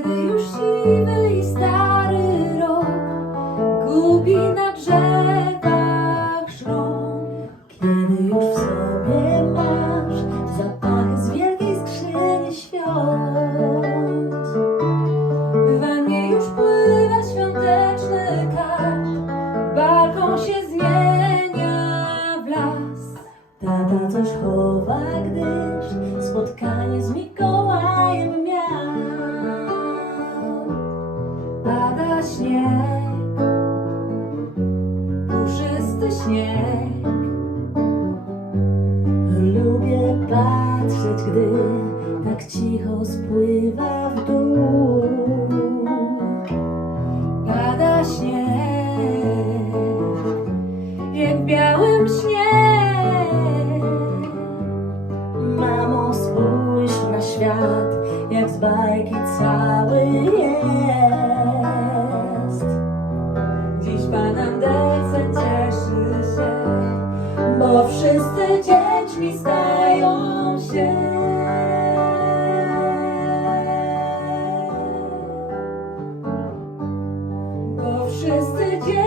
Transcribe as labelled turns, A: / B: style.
A: Wtedy już siwy i stary rok gubi na drzewach szlon.
B: Kiedy już w sobie masz zapach z wielkiej skrzyni świąt,
A: bywa nie już pływa świąteczny karp, balkon się zmienia w las.
B: Tata coś chowa, gdyż spotkanie z Mikołajem
A: śnieg, puszysty śnieg.
B: Lubię patrzeć, gdy tak cicho spływa w dół.
A: Pada śnieg, jak białym śnie.
B: Mamo, spójrz na świat, jak z bajki cały jest.
A: bo wszyscy dziećmi stają się.
B: Bo wszyscy dziećmi